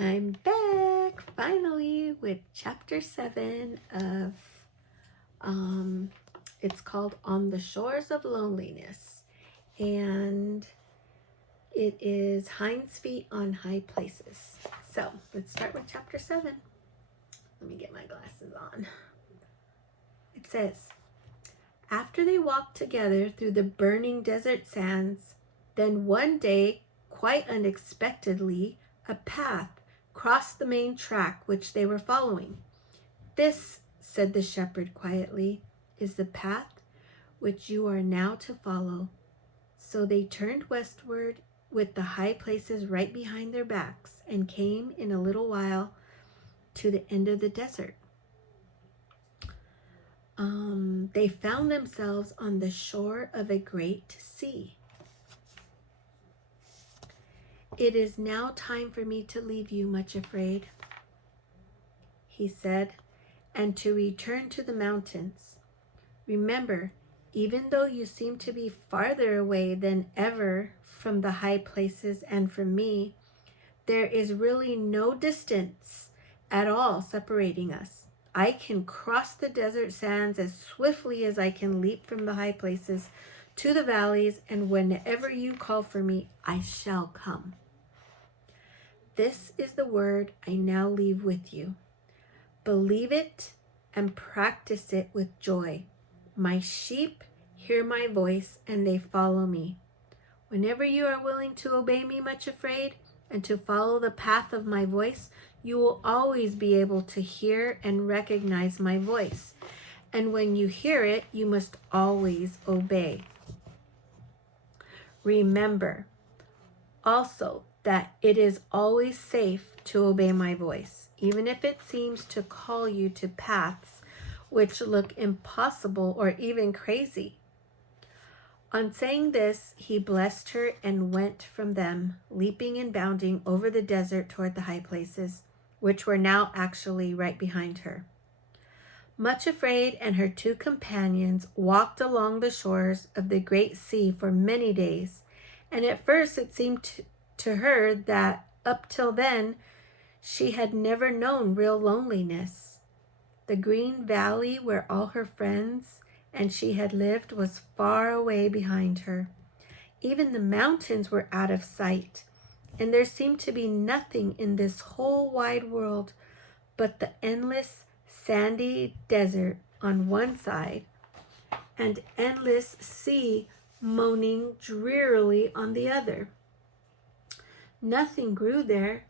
I'm back finally with chapter 7 of it's called On the Shores of Loneliness, and it is Hind's Feet on High Places. So let's start with chapter 7. Let me get my glasses on. It says, after they walked together through the burning desert sands, then one day, quite unexpectedly, a path crossed the main track which they were following. This, said the shepherd quietly, is the path which you are now to follow. So they turned westward with the high places right behind their backs and came in a little while to the end of the desert. They found themselves on the shore of a great sea. It is now time for me to leave you, Much Afraid, he said, and to return to the mountains. Remember, even though you seem to be farther away than ever from the high places and from me, there is really no distance at all separating us. I can cross the desert sands as swiftly as I can leap from the high places to the valleys, and whenever you call for me, I shall come. This is the word I now leave with you. Believe it and practice it with joy. My sheep hear my voice and they follow me. Whenever you are willing to obey me, Much Afraid, and to follow the path of my voice, you will always be able to hear and recognize my voice. And when you hear it, you must always obey. Remember also that it is always safe to obey my voice, even if it seems to call you to paths which look impossible or even crazy. On saying this, he blessed her and went from them, leaping and bounding over the desert toward the high places, which were now actually right behind her. Much Afraid and her two companions walked along the shores of the great sea for many days, and at first it seemed to her that up till then she had never known real loneliness. The green valley where all her friends and she had lived was far away behind her. Even the mountains were out of sight, and there seemed to be nothing in this whole wide world but the endless sandy desert on one side and endless sea moaning drearily on the other. Nothing grew there,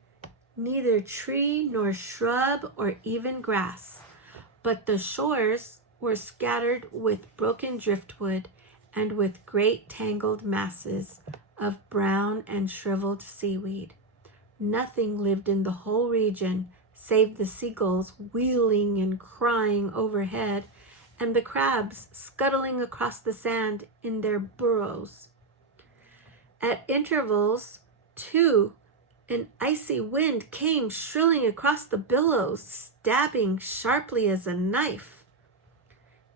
neither tree nor shrub or even grass, but the shores were scattered with broken driftwood and with great tangled masses of brown and shriveled seaweed. Nothing lived in the whole region save the seagulls wheeling and crying overhead and the crabs scuttling across the sand in their burrows. At intervals, too, an icy wind came shrilling across the billows, stabbing sharply as a knife.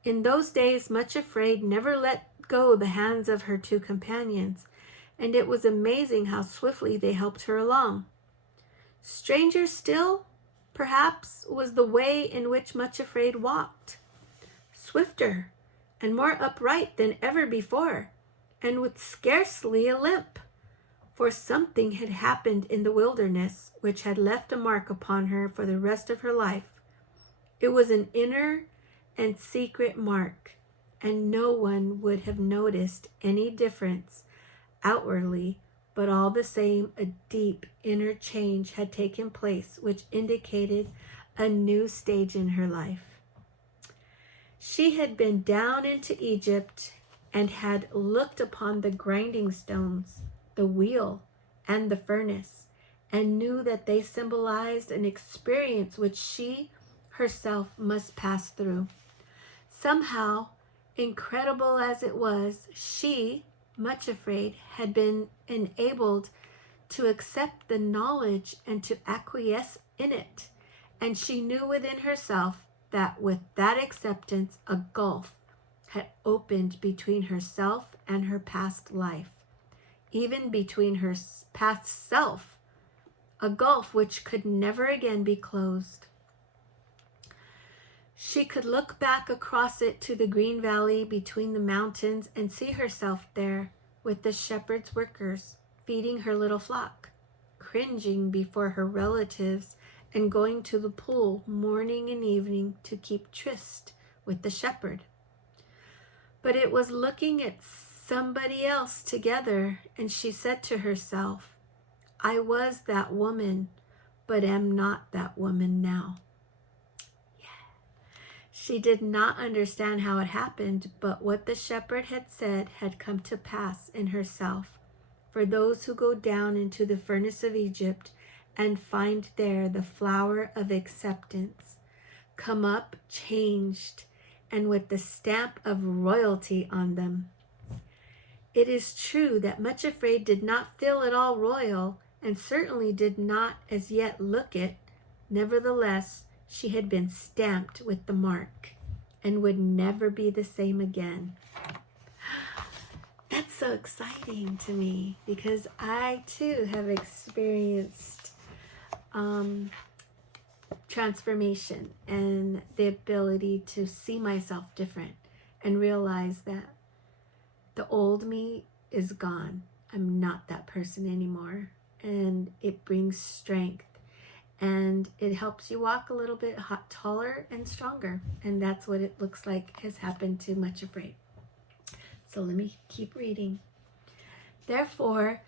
In those days, Much Afraid never let go the hands of her two companions, and it was amazing how swiftly they helped her along. Stranger still, perhaps, was the way in which Much Afraid walked. Swifter and more upright than ever before, and with scarcely a limp. For something had happened in the wilderness which had left a mark upon her for the rest of her life. It was an inner and secret mark, and no one would have noticed any difference outwardly, but all the same a deep inner change had taken place which indicated a new stage in her life. She had been down into Egypt and had looked upon the grinding stones, the wheel, and the furnace, and knew that they symbolized an experience which she herself must pass through. Somehow, incredible as it was, she, Much Afraid, had been enabled to accept the knowledge and to acquiesce in it, and she knew within herself that with that acceptance a gulf had opened between herself and her past life. Even between her past self, a gulf which could never again be closed. She could look back across it to the green valley between the mountains and see herself there with the shepherd's workers feeding her little flock, cringing before her relatives and going to the pool morning and evening to keep tryst with the shepherd. But it was looking at somebody else together, and she said to herself, I was that woman, but am not that woman now. She did not understand how it happened, but what the shepherd had said had come to pass in herself. For those who go down into the furnace of Egypt and find there the flower of acceptance, come up changed and with the stamp of royalty on them. It is true that Much Afraid did not feel at all royal, and certainly did not as yet look it. Nevertheless, she had been stamped with the mark and would never be the same again. That's so exciting to me because I too have experienced transformation and the ability to see myself different and realize that the old me is gone. I'm not that person anymore, and it brings strength. And it helps you walk a little bit taller and stronger. And that's what it looks like has happened to Much Afraid. So let me keep reading. Therefore,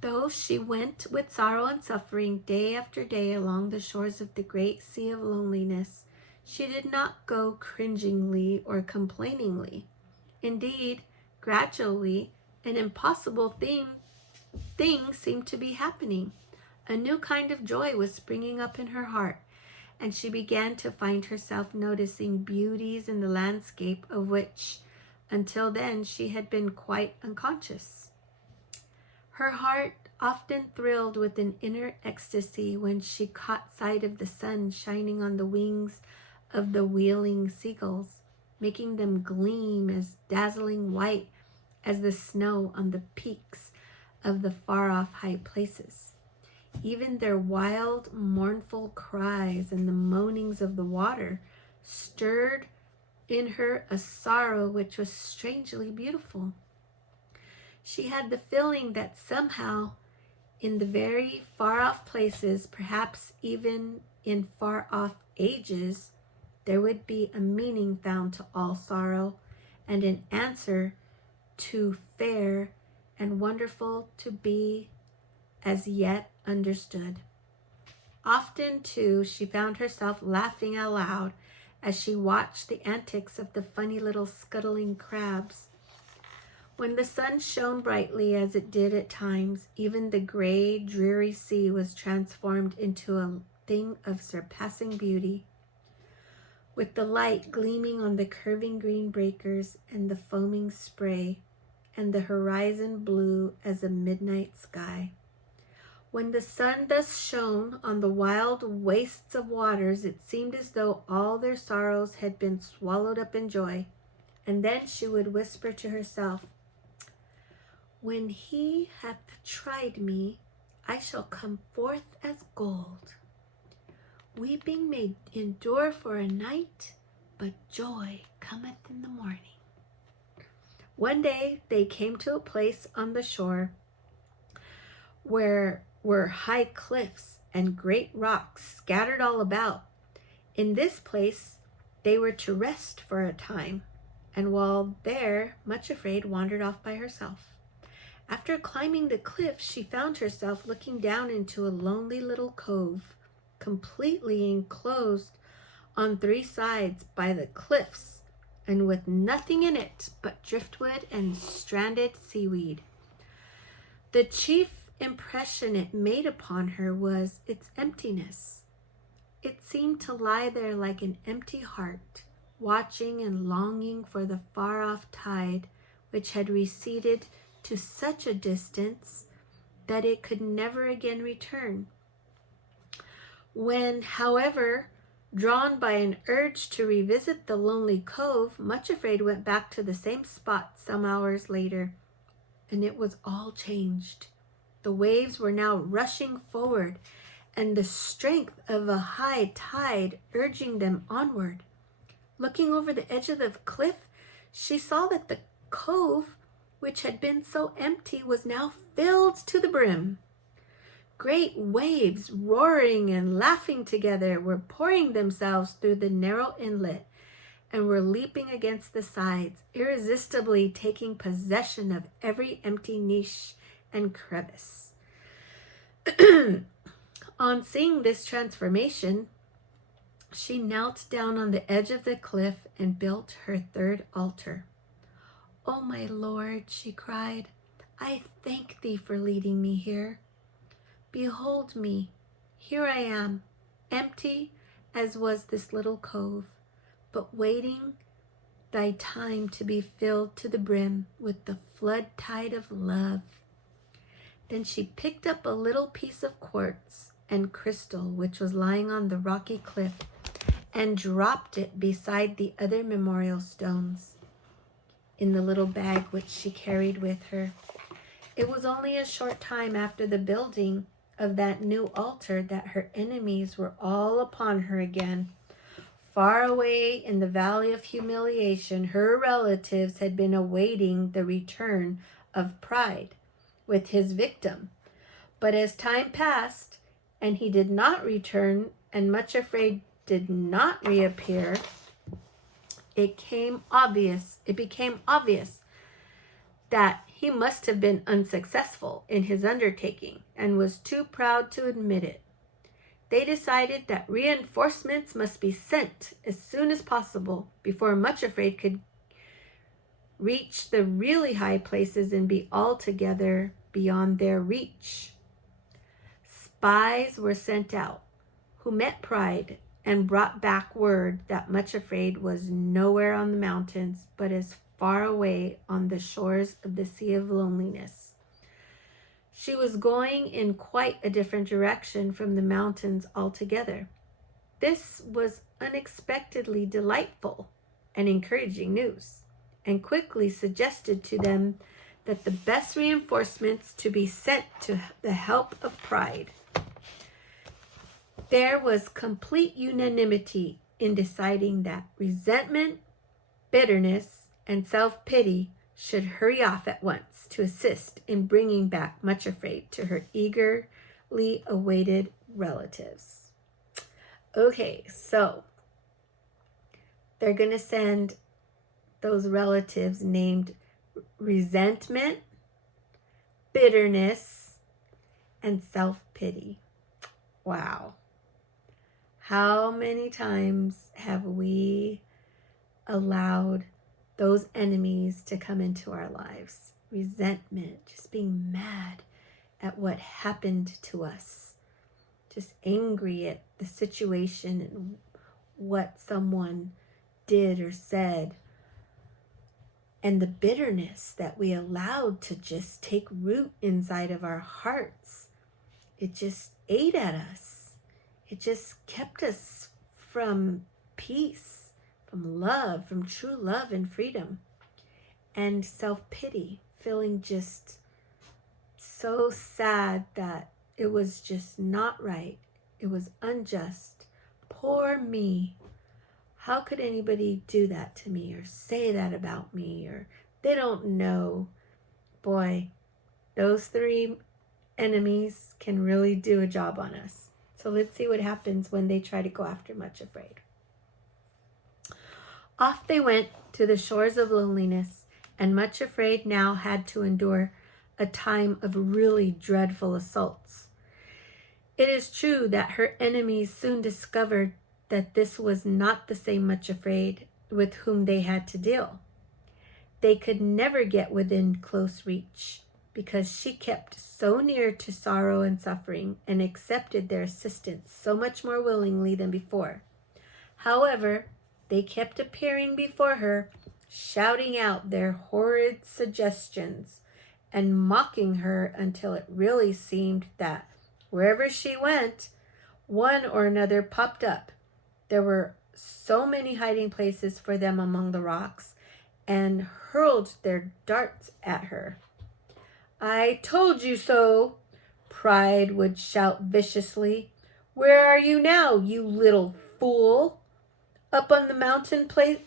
though she went with sorrow and suffering day after day along the shores of the great sea of loneliness, she did not go cringingly or complainingly. Indeed, gradually, an impossible thing seemed to be happening. A new kind of joy was springing up in her heart, and she began to find herself noticing beauties in the landscape of which, until then, she had been quite unconscious. Her heart often thrilled with an inner ecstasy when she caught sight of the sun shining on the wings of the wheeling seagulls, making them gleam as dazzling white as the snow on the peaks of the far-off high places. Even their wild, mournful cries and the moanings of the water stirred in her a sorrow which was strangely beautiful. She had the feeling that somehow, in the very far-off places, perhaps even in far-off ages, there would be a meaning found to all sorrow and an answer too fair and wonderful to be as yet understood. Often, too, she found herself laughing aloud as she watched the antics of the funny little scuttling crabs. When the sun shone brightly, as it did at times, even the gray, dreary sea was transformed into a thing of surpassing beauty, with the light gleaming on the curving green breakers and the foaming spray, and the horizon blue as a midnight sky. When the sun thus shone on the wild wastes of waters, it seemed as though all their sorrows had been swallowed up in joy. And then she would whisper to herself, when he hath tried me, I shall come forth as gold. Weeping may endure for a night, but joy cometh in the morning. One day they came to a place on the shore where were high cliffs and great rocks scattered all about. In this place they were to rest for a time, and while there, Much Afraid wandered off by herself. After climbing the cliff, she found herself looking down into a lonely little cove, completely enclosed on 3 sides by the cliffs, and with nothing in it but driftwood and stranded seaweed. The chief impression it made upon her was its emptiness. It seemed to lie there like an empty heart, watching and longing for the far-off tide which had receded to such a distance that it could never again return. When, however, drawn by an urge to revisit the lonely cove, Much Afraid went back to the same spot some hours later, and it was all changed. The waves were now rushing forward, and the strength of a high tide urging them onward. Looking over the edge of the cliff, she saw that the cove, which had been so empty, was now filled to the brim. Great waves, roaring and laughing together, were pouring themselves through the narrow inlet and were leaping against the sides, irresistibly taking possession of every empty niche and crevice. On seeing this transformation, she knelt down on the edge of the cliff and built her third altar. "Oh, my Lord," she cried, "I thank thee for leading me here. Behold me, here I am, empty as was this little cove, but waiting thy time to be filled to the brim with the flood tide of love." Then she picked up a little piece of quartz and crystal which was lying on the rocky cliff and dropped it beside the other memorial stones in the little bag which she carried with her. It was only a short time after the building of that new altar that her enemies were all upon her again. Far away in the valley of humiliation, her relatives had been awaiting the return of Pride with his victim. But as time passed and he did not return, and Much Afraid did not reappear, it became obvious that he must have been unsuccessful in his undertaking and was too proud to admit it. They decided that reinforcements must be sent as soon as possible before Much Afraid could reach the really high places and be altogether beyond their reach. Spies were sent out who met Pride and brought back word that Much Afraid was nowhere on the mountains, but as far away on the shores of the Sea of Loneliness. She was going in quite a different direction from the mountains altogether. This was unexpectedly delightful and encouraging news, and quickly suggested to them that the best reinforcements to be sent to the help of Pride. There was complete unanimity in deciding that resentment, bitterness, and self-pity should hurry off at once to assist in bringing back Much Afraid to her eagerly awaited relatives. Okay, so they're going to send those relatives named resentment, bitterness, and self-pity. Wow. How many times have we allowed those enemies to come into our lives? Resentment, just being mad at what happened to us, just angry at the situation and what someone did or said, and the bitterness that we allowed to just take root inside of our hearts. It just ate at us. It just kept us from peace, from love, from true love and freedom. And self-pity, feeling just so sad that it was just not right. It was unjust. Poor me. How could anybody do that to me or say that about me? Or they don't know. Boy, those three enemies can really do a job on us. So let's see what happens when they try to go after Much Afraid. Off they went to the shores of loneliness, and Much Afraid now had to endure a time of really dreadful assaults. It is true that her enemies soon discovered that this was not the same Much Afraid with whom they had to deal. They could never get within close reach, because she kept so near to sorrow and suffering and accepted their assistance so much more willingly than before. However, they kept appearing before her, shouting out their horrid suggestions and mocking her until it really seemed that wherever she went, one or another popped up. There were so many hiding places for them among the rocks, and hurled their darts at her. "I told you so. Pride would shout viciously. Where are you now, you little fool? Up on the mountain place,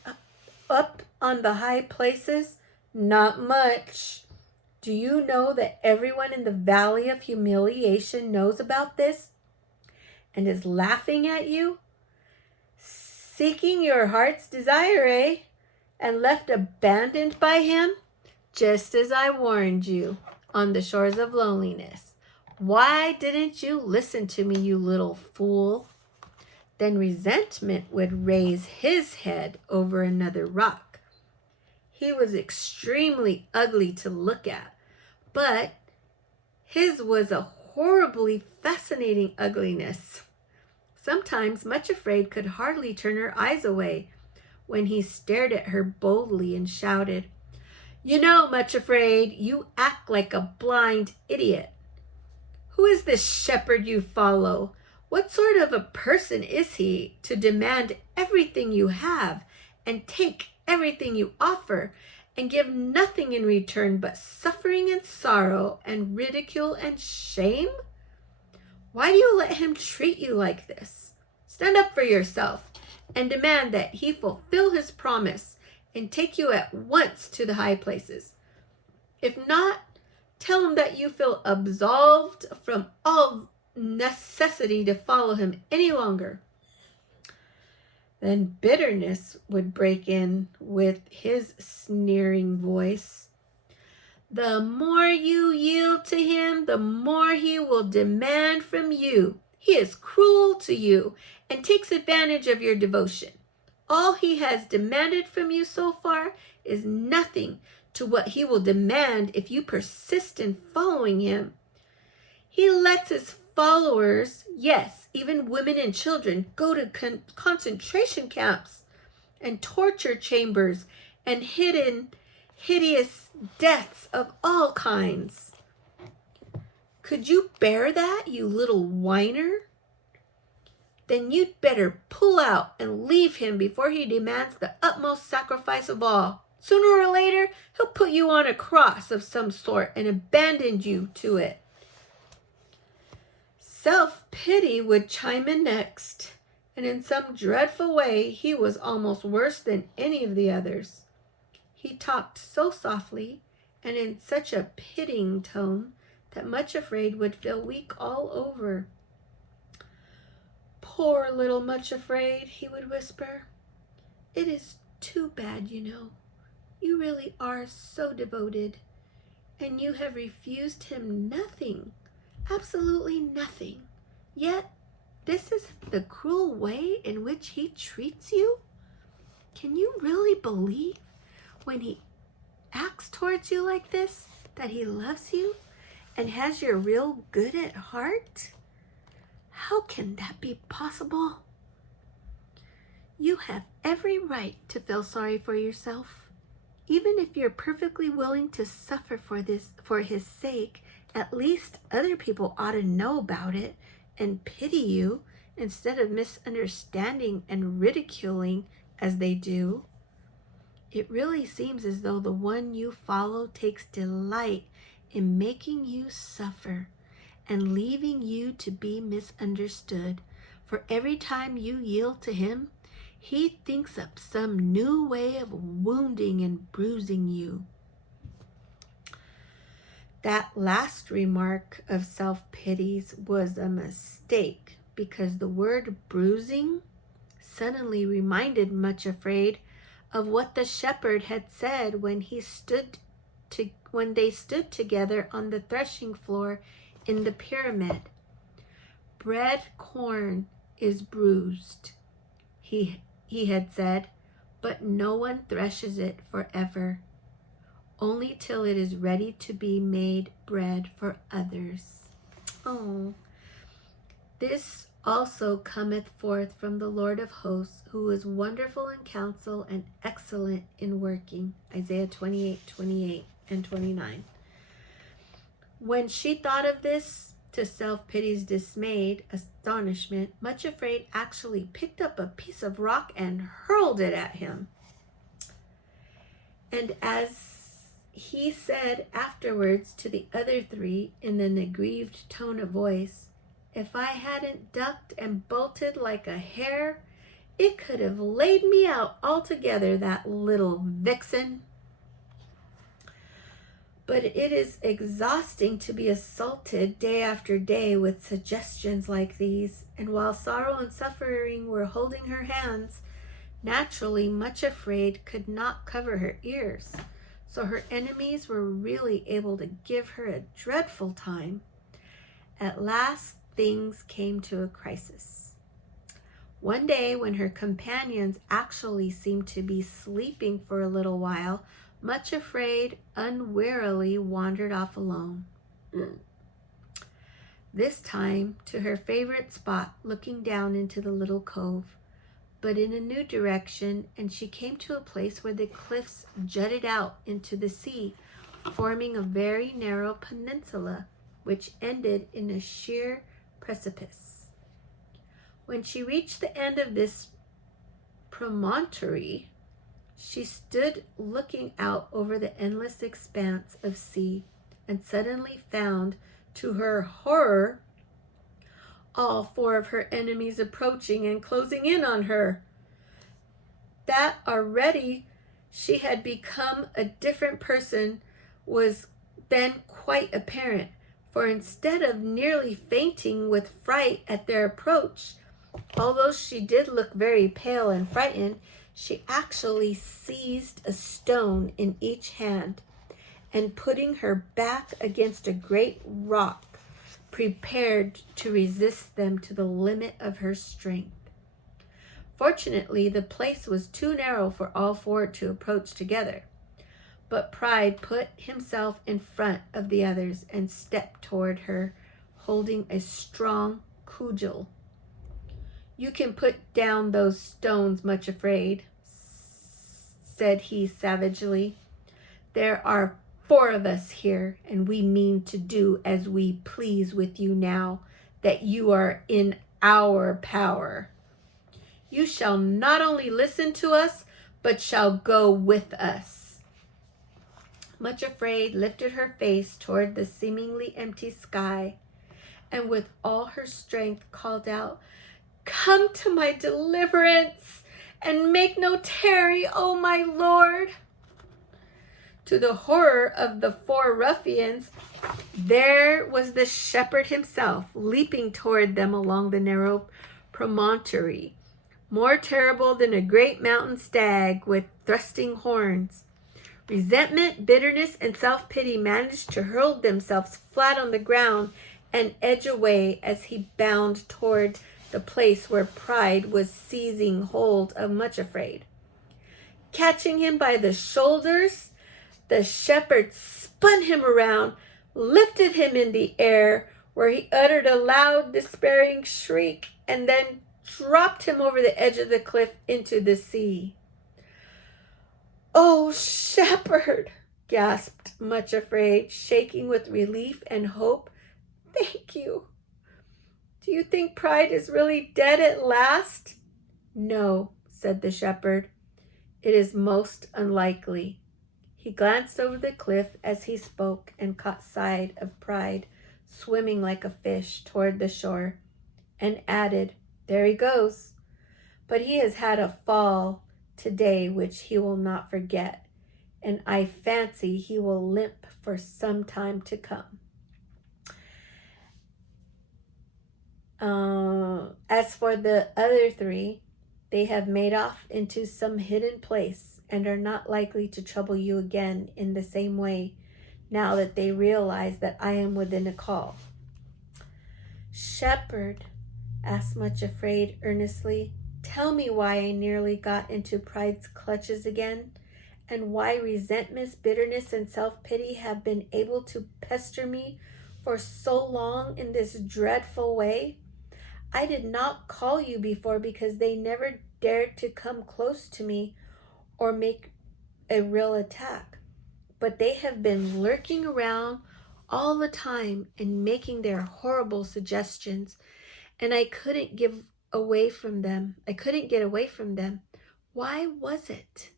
up on the high places? Not much. Do you know that everyone in the valley of humiliation knows about this and is laughing at you? Seeking your heart's desire, eh? And left abandoned by him? Just as I warned you, on the shores of loneliness. Why didn't you listen to me, you little fool? Then resentment would raise his head over another rock. He was extremely ugly to look at, but his was a horribly fascinating ugliness. Sometimes Much Afraid could hardly turn her eyes away when he stared at her boldly and shouted, You know, Much Afraid, you act like a blind idiot. Who is this shepherd you follow? What sort of a person is he to demand everything you have and take everything you offer and give nothing in return but suffering and sorrow and ridicule and shame? Why do you let him treat you like this? Stand up for yourself and demand that he fulfill his promise and take you at once to the high places. If not, tell him that you feel absolved from all necessity to follow him any longer. Then bitterness would break in with his sneering voice. The more you yield to him, the more he will demand from you. He is cruel to you and takes advantage of your devotion. All he has demanded from you so far is nothing to what he will demand if you persist in following him. He lets his followers, yes, even women and children, go to concentration camps and torture chambers and hideous deaths of all kinds. Could you bear that, you little whiner? Then you'd better pull out and leave him before he demands the utmost sacrifice of all. Sooner or later, he'll put you on a cross of some sort and abandon you to it. Self-pity would chime in next, and in some dreadful way, he was almost worse than any of the others. He talked so softly and in such a pitying tone that Much Afraid would feel weak all over. Poor little Much Afraid, he would whisper. It is too bad, you know. You really are so devoted, and you have refused him nothing, absolutely nothing. Yet, this is the cruel way in which he treats you? Can you really believe when he acts towards you like this, that he loves you and has your real good at heart? How can that be possible? You have every right to feel sorry for yourself. Even if you're perfectly willing to suffer for his sake, at least other people ought to know about it and pity you instead of misunderstanding and ridiculing as they do. It really seems as though the one you follow takes delight in making you suffer and leaving you to be misunderstood. For every time you yield to him, he thinks up some new way of wounding and bruising you. That last remark of self-pity's was a mistake, because the word bruising suddenly reminded Much Afraid of what the shepherd had said when they stood together on the threshing floor in the pyramid. Bread corn is bruised, he had said, but no one threshes it forever, only till it is ready to be made bread for others. Oh, this also cometh forth from the Lord of hosts, who is wonderful in counsel and excellent in working. Isaiah 28:28 and 29. When she thought of this, to self-pity's dismayed astonishment, Much Afraid actually picked up a piece of rock and hurled it at him. And as he said afterwards to the other three in an aggrieved tone of voice, "If I hadn't ducked and bolted like a hare, it could have laid me out altogether, that little vixen." But it is exhausting to be assaulted day after day with suggestions like these, and while sorrow and suffering were holding her hands, naturally Much Afraid could not cover her ears, so her enemies were really able to give her a dreadful time. At last things came to a crisis. One day, when her companions actually seemed to be sleeping for a little while, Much Afraid unwarily wandered off alone. This time to her favorite spot, looking down into the little cove, but in a new direction, and she came to a place where the cliffs jutted out into the sea, forming a very narrow peninsula, which ended in a sheer precipice. When she reached the end of this promontory, she stood looking out over the endless expanse of sea, and suddenly found, to her horror, all four of her enemies approaching and closing in on her. That already she had become a different person was then quite apparent, for instead of nearly fainting with fright at their approach, although she did look very pale and frightened, she actually seized a stone in each hand, and putting her back against a great rock, prepared to resist them to the limit of her strength. Fortunately, the place was too narrow for all four to approach together, but Pride put himself in front of the others and stepped toward her, holding a strong cudgel. "You can put down those stones, Much Afraid," said he savagely. "There are four of us here, and we mean to do as we please with you now that you are in our power. You shall not only listen to us, but shall go with us." Much Afraid lifted her face toward the seemingly empty sky, and with all her strength called out, "Come to my deliverance, and make no tarry, O my lord." To the horror of the four ruffians, there was the shepherd himself, leaping toward them along the narrow promontory, more terrible than a great mountain stag with thrusting horns. Resentment, bitterness, and self-pity managed to hurl themselves flat on the ground and edge away as he bounded toward the place where Pride was seizing hold of Much Afraid. Catching him by the shoulders, the shepherd spun him around, lifted him in the air, where he uttered a loud, despairing shriek, and then dropped him over the edge of the cliff into the sea. "Oh, shepherd," gasped Much Afraid, shaking with relief and hope. "Thank you. Do you think Pride is really dead at last?" "No," said the shepherd. "It is most unlikely." He glanced over the cliff as he spoke and caught sight of Pride swimming like a fish toward the shore, and added, "There he goes. But he has had a fall today which he will not forget, and I fancy he will limp for some time to come." As for the other three, they have made off into some hidden place and are not likely to trouble you again in the same way now that they realize that I am within a call. "Shepherd," asked Much Afraid earnestly, "tell me why I nearly got into Pride's clutches again, and why resentment, bitterness, and self-pity have been able to pester me for so long in this dreadful way. I did not call you before because they never dared to come close to me or make a real attack, but they have been lurking around all the time and making their horrible suggestions, and I couldn't get away from them. Why was it?"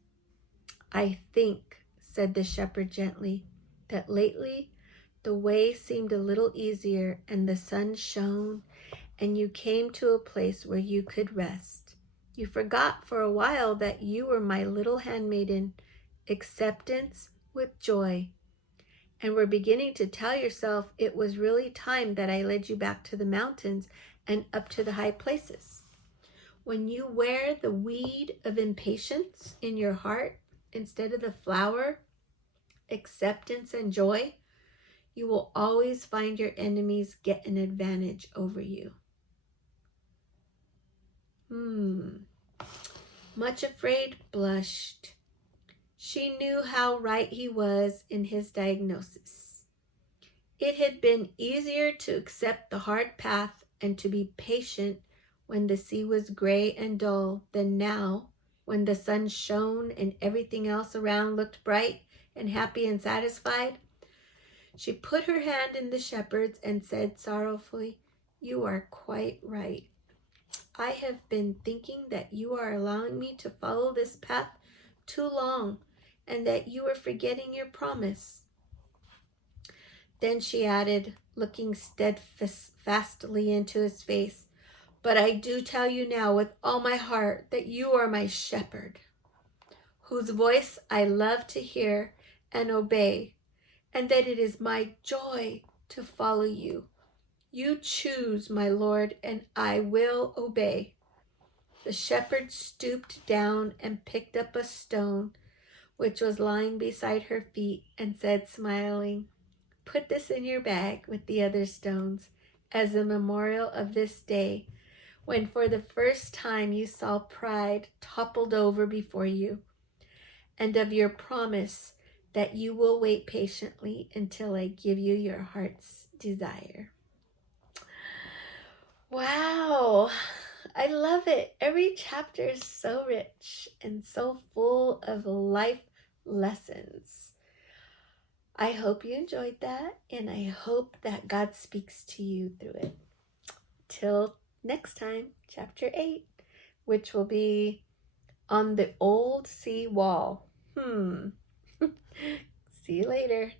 "I think," said the shepherd gently, that lately the way seemed a little easier and the sun shone and you came to a place where you could rest. You forgot for a while that you were my little handmaiden, acceptance with joy, and were beginning to tell yourself it was really time that I led you back to the mountains and up to the high places. When you wear the weed of impatience in your heart instead of the flower, acceptance and joy, you will always find your enemies get an advantage over you. Much Afraid blushed. She knew how right he was in his diagnosis. It had been easier to accept the hard path and to be patient when the sea was gray and dull than now, when the sun shone and everything else around looked bright and happy and satisfied. She put her hand in the shepherd's and said sorrowfully, "You are quite right. I have been thinking that you are allowing me to follow this path too long and that you are forgetting your promise." Then she added, looking steadfastly into his face, "But I do tell you now with all my heart that you are my shepherd, whose voice I love to hear and obey, and that it is my joy to follow you. You choose, my Lord, and I will obey." The shepherd stooped down and picked up a stone which was lying beside her feet and said, smiling, "Put this in your bag with the other stones as a memorial of this day when for the first time you saw pride toppled over before you, and of your promise that you will wait patiently until I give you your heart's desire." Wow, I love it. Every chapter is so rich and so full of life lessons. I hope you enjoyed that, and I hope that God speaks to you through it. Till next time, chapter 8, which will be on the old sea wall. See you later.